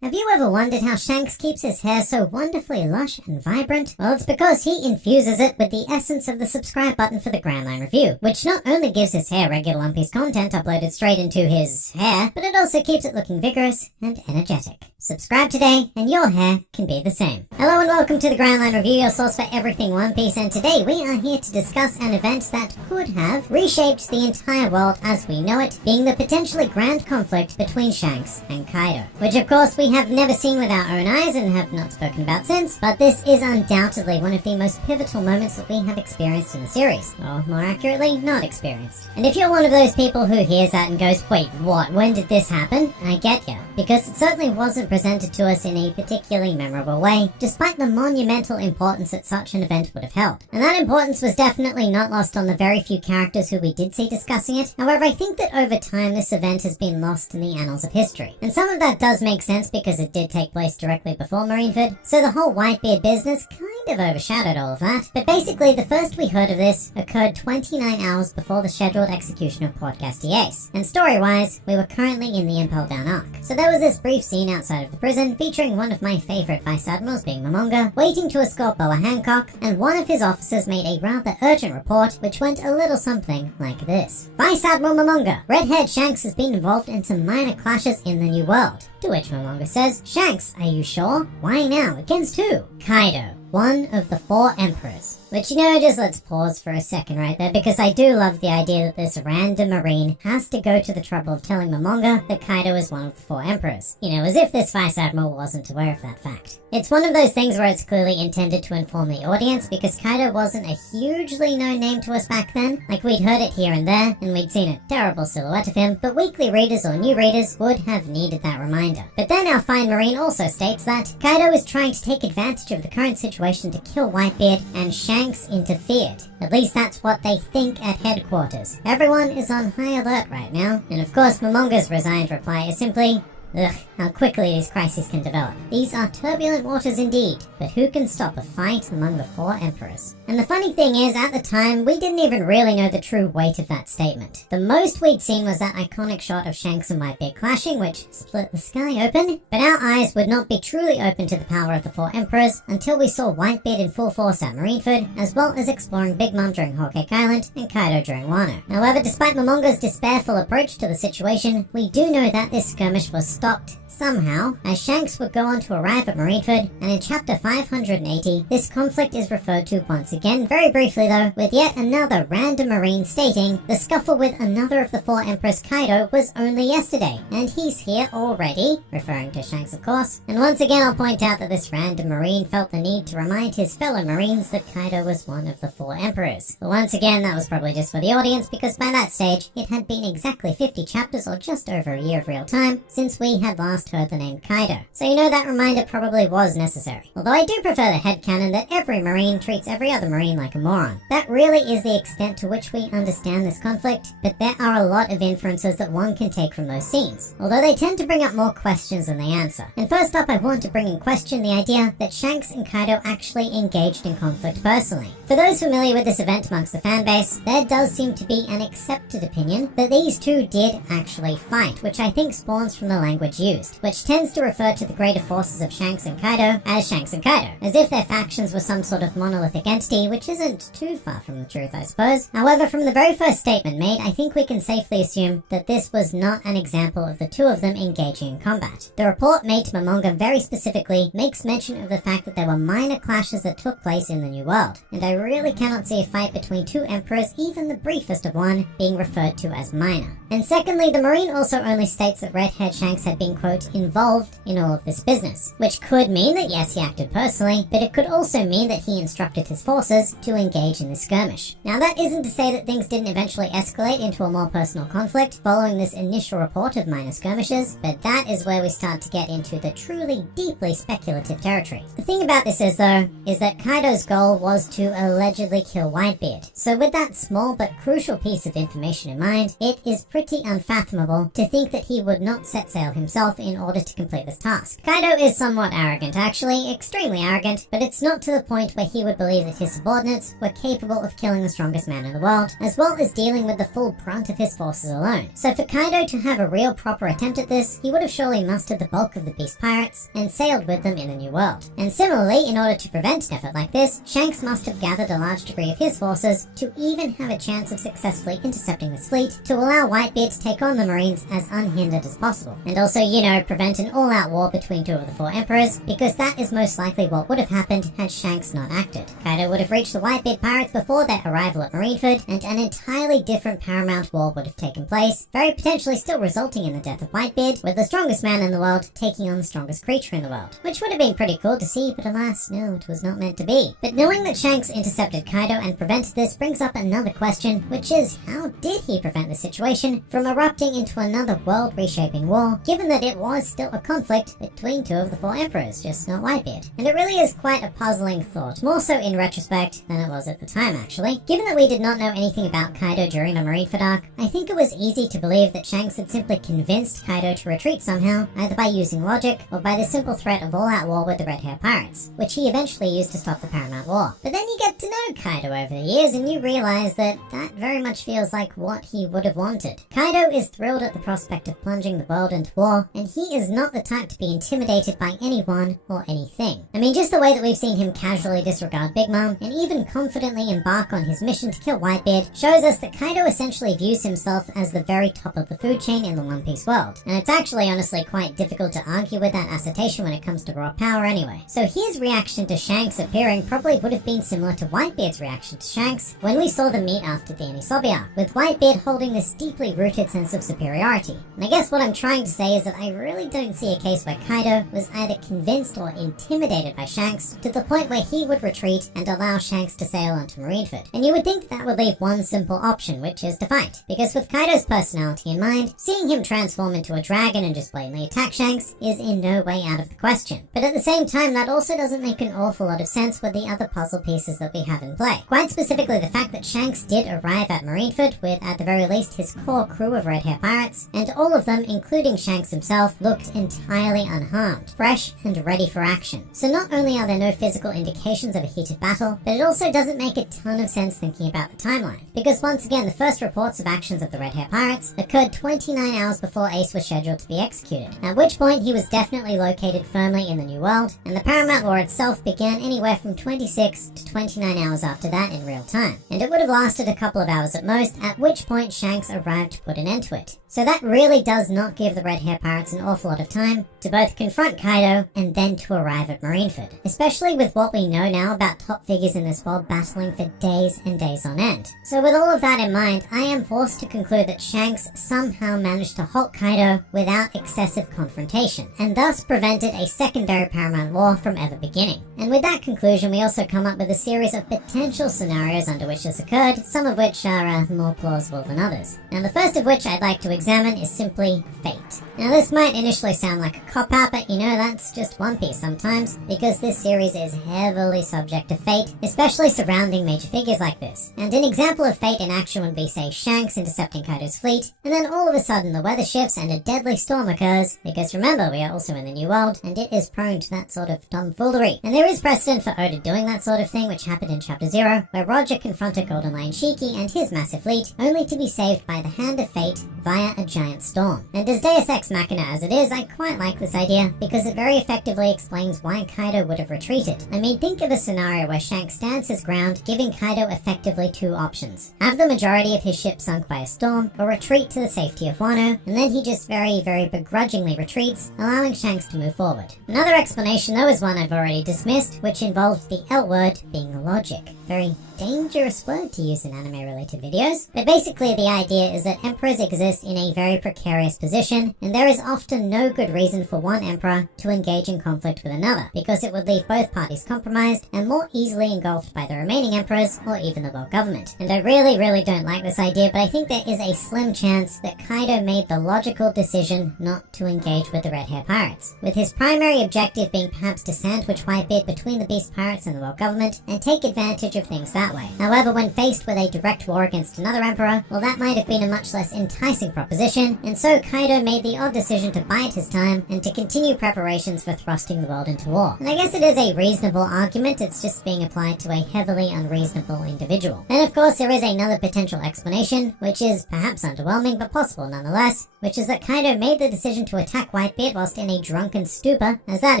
Have you ever wondered how Shanks keeps his hair so wonderfully lush and vibrant? Well, it's because he infuses it with the essence of the subscribe button for the Grand Line Review, which not only gives his hair regular One Piece content uploaded straight into his hair, but it also keeps it looking vigorous and energetic. Subscribe today, and your hair can be the same. Hello and welcome to the Grand Line Review, your source for everything One Piece, and today we are here to discuss an event that could have reshaped the entire world as we know it, being the potentially grand conflict between Shanks and Kaido, which of course we have never seen with our own eyes and have not spoken about since, but this is undoubtedly one of the most pivotal moments that we have experienced in the series, or more accurately, not experienced. And if you're one of those people who hears that and goes, wait, what, when did this happen? I get ya, because it certainly wasn't presented to us in a particularly memorable way, despite the monumental importance that such an event would have held. And that importance was definitely not lost on the very few characters who we did see discussing it. However, I think that over time this event has been lost in the annals of history. And some of that does make sense because it did take place directly before Marineford, so the whole Whitebeard business kind of overshadowed all of that. But basically, the first we heard of this occurred 29 hours before the scheduled execution of Port Castiace. And story-wise, we were currently in the Impel Down arc. So there was this brief scene outside of the prison featuring one of my favorite vice admirals, being Momonga, waiting to escort Boa Hancock, and one of his officers made a rather urgent report which went a little something like this. Vice Admiral Momonga, Redhead Shanks has been involved in some minor clashes in the New World. To which Momonga says, Shanks, are you sure? Why now? Against who? Kaido, one of the 4 emperors. Which, just let's pause for a second right there, because I do love the idea that this random marine has to go to the trouble of telling Momonga that Kaido is one of the 4 emperors. As if this vice admiral wasn't aware of that fact. It's one of those things where it's clearly intended to inform the audience, because Kaido wasn't a hugely known name to us back then. Like, we'd heard it here and there, and we'd seen a terrible silhouette of him, but weekly readers or new readers would have needed that reminder. But then our fine marine also states that Kaido is trying to take advantage of the current situation to kill Whitebeard, and Shanks interfered. At least that's what they think at headquarters. Everyone is on high alert right now, and of course Momonga's resigned reply is simply, ugh, how quickly these crises can develop. These are turbulent waters indeed, but who can stop a fight among the 4 emperors? And the funny thing is, at the time, we didn't even really know the true weight of that statement. The most we'd seen was that iconic shot of Shanks and Whitebeard clashing, which split the sky open, but our eyes would not be truly open to the power of the 4 emperors until we saw Whitebeard in full force at Marineford, as well as exploring Big Mom during Whole Cake Island and Kaido during Wano. However, despite Momonga's despairful approach to the situation, we do know that this skirmish was stopped somehow, as Shanks would go on to arrive at Marineford, and in chapter 580, this conflict is referred to once again, very briefly though, with yet another random marine stating the scuffle with another of the 4 emperors, Kaido, was only yesterday, and he's here already, referring to Shanks of course. And once again I'll point out that this random marine felt the need to remind his fellow marines that Kaido was one of the 4 emperors. But once again, that was probably just for the audience, because by that stage, it had been exactly 50 chapters or just over a year of real time since we had last heard the name Kaido. So that reminder probably was necessary. Although I do prefer the headcanon that every marine treats every other marine like a moron. That really is the extent to which we understand this conflict, but there are a lot of inferences that one can take from those scenes, although they tend to bring up more questions than they answer. And first up, I want to bring in question the idea that Shanks and Kaido actually engaged in conflict personally. For those familiar with this event amongst the fanbase, there does seem to be an accepted opinion that these two did actually fight, which I think spawns from the language used, which tends to refer to the greater forces of Shanks and Kaido as Shanks and Kaido, as if their factions were some sort of monolithic entity, which isn't too far from the truth, I suppose. However, from the very first statement made, I think we can safely assume that this was not an example of the 2 of them engaging in combat. The report made to Momonga very specifically makes mention of the fact that there were minor clashes that took place in the New World, and I really cannot see a fight between 2 emperors, even the briefest of one, being referred to as minor. And secondly, the marine also only states that Redhead Shanks had been, quote, involved in all of this business, which could mean that yes, he acted personally, but it could also mean that he instructed his forces to engage in this skirmish. Now that isn't to say that things didn't eventually escalate into a more personal conflict following this initial report of minor skirmishes, but that is where we start to get into the truly deeply speculative territory. The thing about this is that Kaido's goal was to allegedly kill Whitebeard, so with that small but crucial piece of information in mind, it is pretty unfathomable to think that he would not set sail himself in order to complete this task. Kaido is somewhat arrogant, actually, extremely arrogant, but it's not to the point where he would believe that his subordinates were capable of killing the strongest man in the world, as well as dealing with the full brunt of his forces alone. So for Kaido to have a real proper attempt at this, he would have surely mustered the bulk of the beast pirates and sailed with them in the New World. And similarly, in order to prevent an effort like this, Shanks must have gathered a large degree of his forces to even have a chance of successfully intercepting this fleet to allow Whitebeard to take on the Marines as unhindered as possible. And also, prevent an all-out war between two of the four emperors, because that is most likely what would have happened had Shanks not acted. Kaido would have reached the Whitebeard pirates before their arrival at Marineford, and an entirely different paramount war would have taken place, very potentially still resulting in the death of Whitebeard, with the strongest man in the world taking on the strongest creature in the world. Which would have been pretty cool to see, but alas, no, it was not meant to be. But knowing that Shanks intercepted Kaido and prevented this brings up another question, which is, how did he prevent the situation from erupting into another world-reshaping war, given that it was still a conflict between two of the four emperors, just not Whitebeard? And it really is quite a puzzling thought, more so in retrospect than it was at the time, actually. Given that we did not know anything about Kaido during the Marineford arc, I think it was easy to believe that Shanks had simply convinced Kaido to retreat somehow, either by using logic or by the simple threat of all-out war with the Red Hair Pirates, which he eventually used to stop the Paramount War. But then you get to know Kaido over the years and you realize that that very much feels like what he would have wanted. Kaido is thrilled at the prospect of plunging the world into war, and he is not the type to be intimidated by anyone or anything. I mean, just the way that we've seen him casually disregard Big Mom and even confidently embark on his mission to kill Whitebeard shows us that Kaido essentially views himself as the very top of the food chain in the One Piece world. And it's actually honestly quite difficult to argue with that assertion when it comes to raw power anyway. So his reaction to Shanks appearing probably would have been similar to Whitebeard's reaction to Shanks when we saw them meet after the Enisobe arc, with Whitebeard holding this deeply rooted sense of superiority. And I guess what I'm trying to say is that I really don't see a case where Kaido was either convinced or intimidated by Shanks to the point where he would retreat and allow Shanks to sail onto Marineford. And you would think that would leave one simple option, which is to fight. Because with Kaido's personality in mind, seeing him transform into a dragon and just blatantly attack Shanks is in no way out of the question. But at the same time, that also doesn't make an awful lot of sense with the other puzzle pieces that we have in play. Quite specifically, the fact that Shanks did arrive at Marineford with, at the very least, his core crew of Red Hair Pirates, and all of them, including Shanks himself, looked entirely unharmed, fresh and ready for action. So not only are there no physical indications of a heated battle, but it also doesn't make a ton of sense thinking about the timeline. Because once again, the first reports of actions of the Red Hair Pirates occurred 29 hours before Ace was scheduled to be executed, at which point he was definitely located firmly in the New World, and the Paramount War itself began anywhere from 26 to 29 hours after that in real time. And it would have lasted a couple of hours at most, at which point Shanks arrived to put an end to it. So that really does not give the Red Hair Pirates an awful lot of time to both confront Kaido and then to arrive at Marineford, especially with what we know now about top figures in this world battling for days and days on end. So with all of that in mind, I am forced to conclude that Shanks somehow managed to halt Kaido without excessive confrontation, and thus prevented a secondary Paramount War from ever beginning. And with that conclusion, we also come up with a series of potential scenarios under which this occurred, some of which are more plausible than others. Now the first of which I'd like to examine is simply fate. Now this might initially sound like a cop-out, but that's just One Piece sometimes, because this series is heavily subject to fate, especially surrounding major figures like this. And an example of fate in action would be, say, Shanks intercepting Kaido's fleet, and then all of a sudden the weather shifts and a deadly storm occurs, because remember, we are also in the New World, and it is prone to that sort of tomfoolery. And there is precedent for Oda doing that sort of thing, which happened in Chapter 0, where Roger confronted Golden Lion Shiki and his massive fleet, only to be saved by the hand of fate via a giant storm. And as Deus Ex Machina as it is, I quite like this idea, because it very effectively explains why Kaido would have retreated. I mean, think of a scenario where Shanks stands his ground, giving Kaido effectively two options. Have the majority of his ship sunk by a storm, or retreat to the safety of Wano, and then he just very begrudgingly retreats, allowing Shanks to move forward. Another explanation though is one I've already dismissed, which involves the L word being logic. Very dangerous word to use in anime-related videos, but basically the idea is that emperors exist in a very precarious position, and there is often no good reason for one emperor to engage in conflict with another, because it would leave both parties compromised and more easily engulfed by the remaining emperors or even the world government. And I really don't like this idea, but I think there is a slim chance that Kaido made the logical decision not to engage with the Red Hair Pirates, with his primary objective being perhaps to sandwich Whitebeard between the Beast Pirates and the world government and take advantage of things that way. However, when faced with a direct war against another emperor, well, that might have been a much less enticing proposition proposition, and so Kaido made the odd decision to bide his time and to continue preparations for thrusting the world into war. And I guess it is a reasonable argument, it's just being applied to a heavily unreasonable individual. Then of course there is another potential explanation, which is perhaps underwhelming but possible nonetheless, which is that Kaido made the decision to attack Whitebeard whilst in a drunken stupor, as that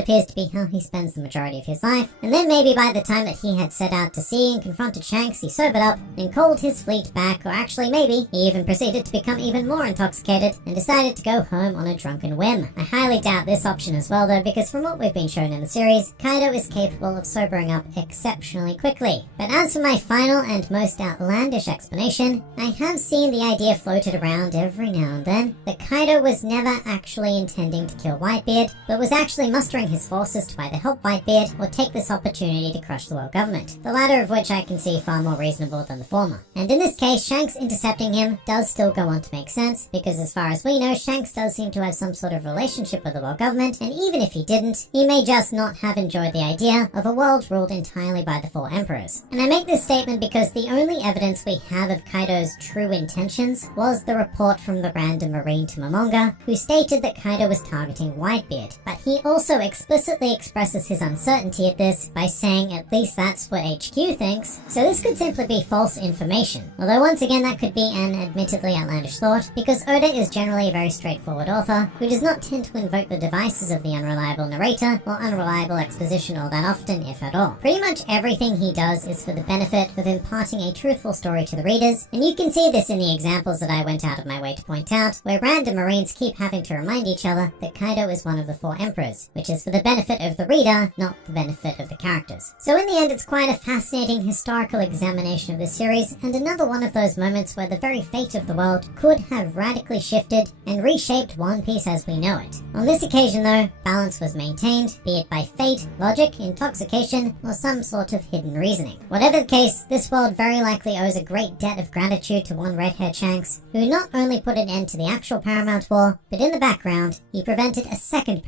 appears to be how he spends the majority of his life, and then maybe by the time that he had set out to sea and confronted Shanks, he sobered up and called his fleet back, or actually maybe he even proceeded to become even more intoxicated and decided to go home on a drunken whim. I highly doubt this option as well though, because from what we've been shown in the series, Kaido is capable of sobering up exceptionally quickly. But as for my final and most outlandish explanation, I have seen the idea floated around every now and then that Kaido was never actually intending to kill Whitebeard, but was actually mustering his forces to either help Whitebeard or take this opportunity to crush the world government, the latter of which I can see far more reasonable than the former. And in this case, Shanks intercepting him does still go on to make sense, because as far as we know, Shanks does seem to have some sort of relationship with the world government, and even if he didn't, he may just not have enjoyed the idea of a world ruled entirely by the 4 emperors. And I make this statement because the only evidence we have of Kaido's true intentions was the report from the random marine to Momonga, who stated that Kaido was targeting Whitebeard. But he also explicitly expresses his uncertainty at this by saying at least that's what HQ thinks, so this could simply be false information. Although once again that could be an admittedly outlandish thought, because Oda is generally a very straightforward author who does not tend to invoke the devices of the unreliable narrator or unreliable exposition all that often, if at all. Pretty much everything he does is for the benefit of imparting a truthful story to the readers, and you can see this in the examples that I went out of my way to point out, where random marines keep having to remind each other that Kaido is one of the 4 emperors, which is for the benefit of the reader, not the benefit of the characters. So in the end, it's quite a fascinating historical examination of the series, and another one of those moments where the very fate of the world could have radically shifted and reshaped One Piece as we know it. On this occasion though, balance was maintained, be it by fate, logic, intoxication, or some sort of hidden reasoning. Whatever the case, this world very likely owes a great debt of gratitude to one red-haired Shanks, who not only put an end to the actual Paramount War, but in the background, he prevented a second Paramount